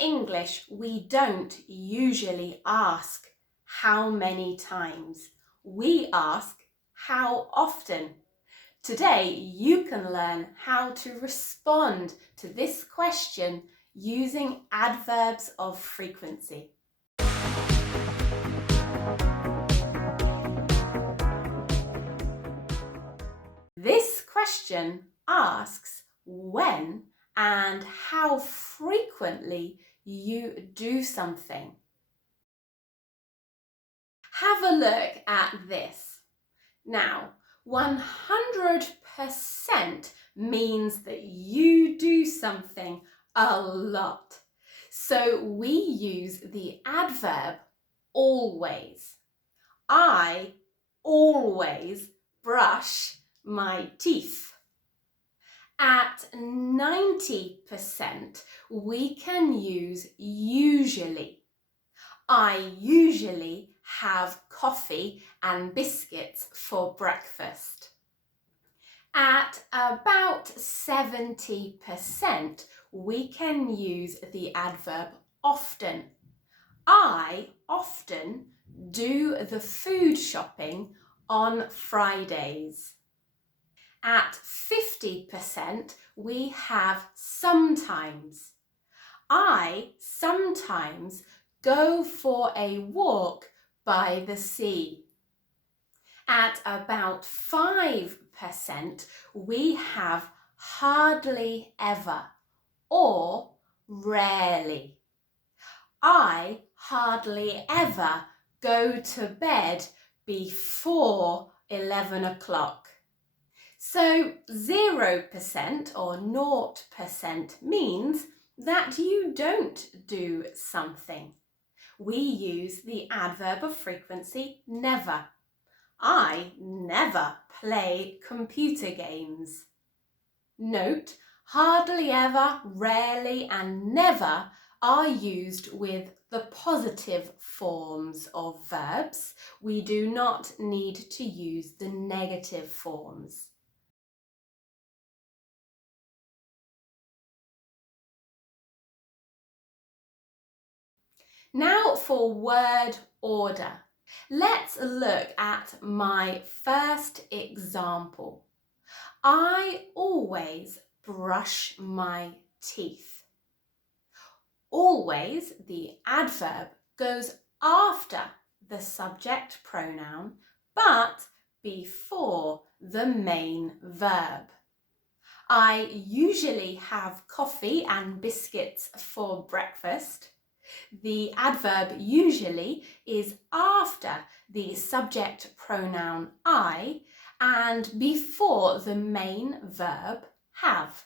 English, we don't usually ask how many times. We ask how often. Today, you can learn how to respond to this question using adverbs of frequency. This question asks when and how frequently you do something. Have a look at this. Now, 100% means that you do something a lot. So we use the adverb always. I always brush my teeth. At 90%, we can use usually. I usually have coffee and biscuits for breakfast. At about 70%, we can use the adverb often. I often do the food shopping on Fridays. At 50%, we have sometimes. I sometimes go for a walk by the sea. At about 5%, we have hardly ever or rarely. I hardly ever go to bed before 11 o'clock. So 0% or 0% means that you don't do something. We use the adverb of frequency never. I never play computer games. Note, hardly ever, rarely and never are used with the positive forms of verbs. We do not need to use the negative forms. Now for word order. Let's look at my first example. I always brush my teeth. Always, the adverb, goes after the subject pronoun, but before the main verb. I usually have coffee and biscuits for breakfast. The adverb usually is after the subject pronoun I and before the main verb have.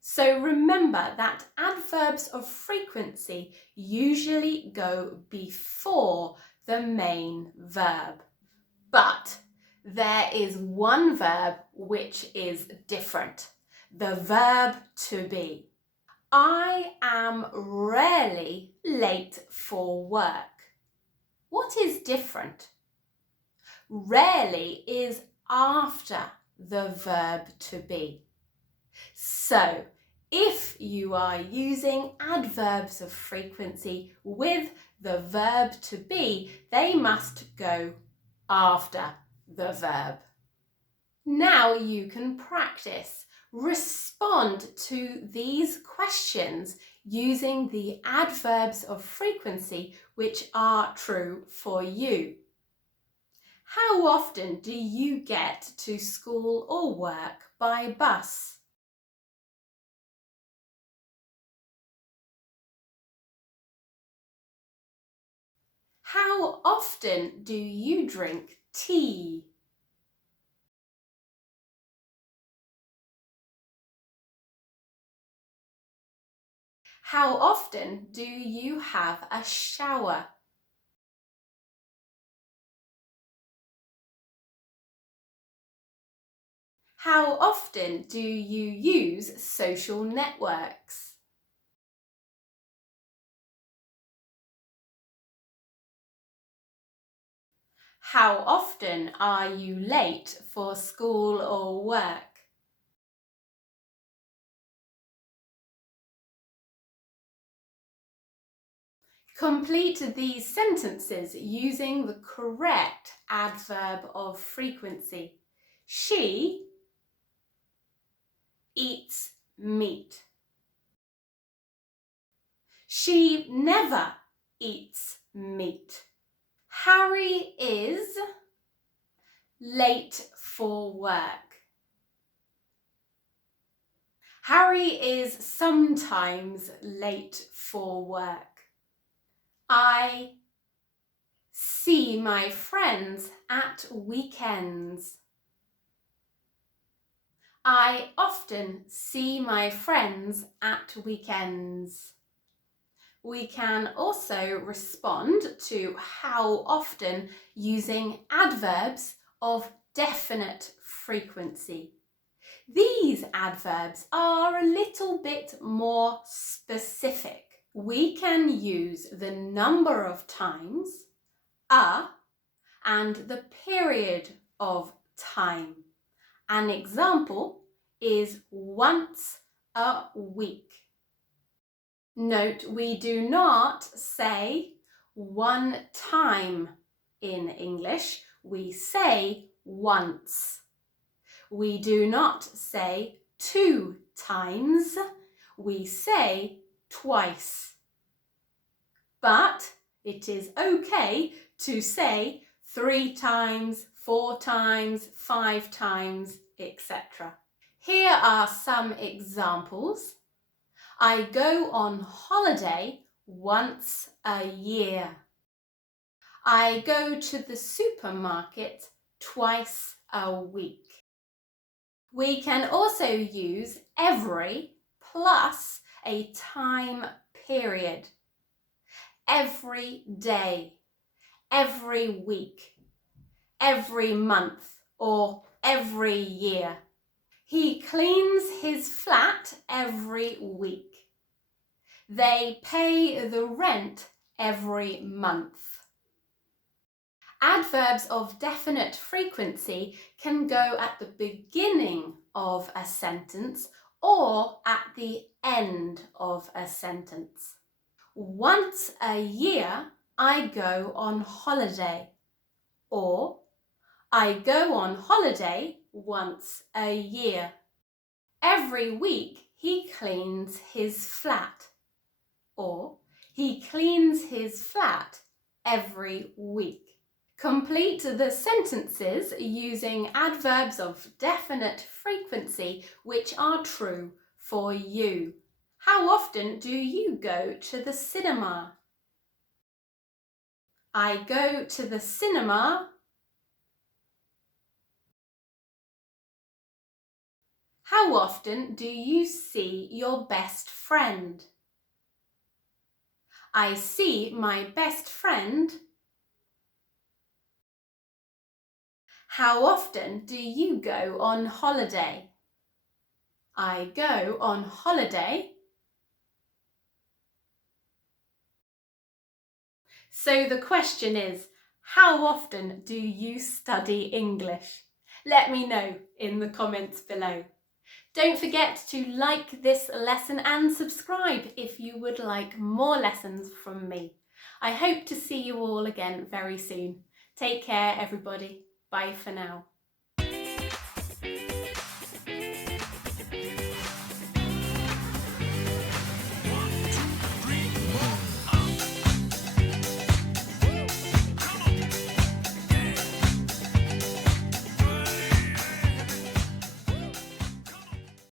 So remember that adverbs of frequency usually go before the main verb. But there is one verb which is different, the verb to be. I am rarely late for work. What is different? Rarely is after the verb to be. So, if you are using adverbs of frequency with the verb to be, they must go after the verb. Now you can practice. Respond to these questions using the adverbs of frequency which are true for you. How often do you get to school or work by bus? How often do you drink tea? How often do you have a shower? How often do you use social networks? How often are you late for school or work? Complete these sentences using the correct adverb of frequency. She eats meat. She never eats meat. Harry is late for work. Harry is sometimes late for work. I see my friends at weekends. I often see my friends at weekends. We can also respond to how often using adverbs of definite frequency. These adverbs are a little bit more specific. We can use the number of times, and the period of time. An example is once a week. Note, we do not say one time in English. We say once. We do not say 2 times. We say twice. But it is okay to say 3 times, 4 times, 5 times, etc. Here are some examples. I go on holiday once a year. I go to the supermarket twice a week. We can also use every plus a time period. Every day, every week, every month, or every year. He cleans his flat every week. They pay the rent every month. Adverbs of definite frequency can go at the beginning of a sentence or at the end of a sentence. Once a year, I go on holiday. Or, I go on holiday once a year. Every week, he cleans his flat. Or, he cleans his flat every week. Complete the sentences using adverbs of definite frequency which are true for you. How often do you go to the cinema? I go to the cinema. How often do you see your best friend? I see my best friend. How often do you go on holiday? I go on holiday. So the question is, how often do you study English? Let me know in the comments below. Don't forget to like this lesson and subscribe if you would like more lessons from me. I hope to see you all again very soon. Take care, everybody. Bye for now.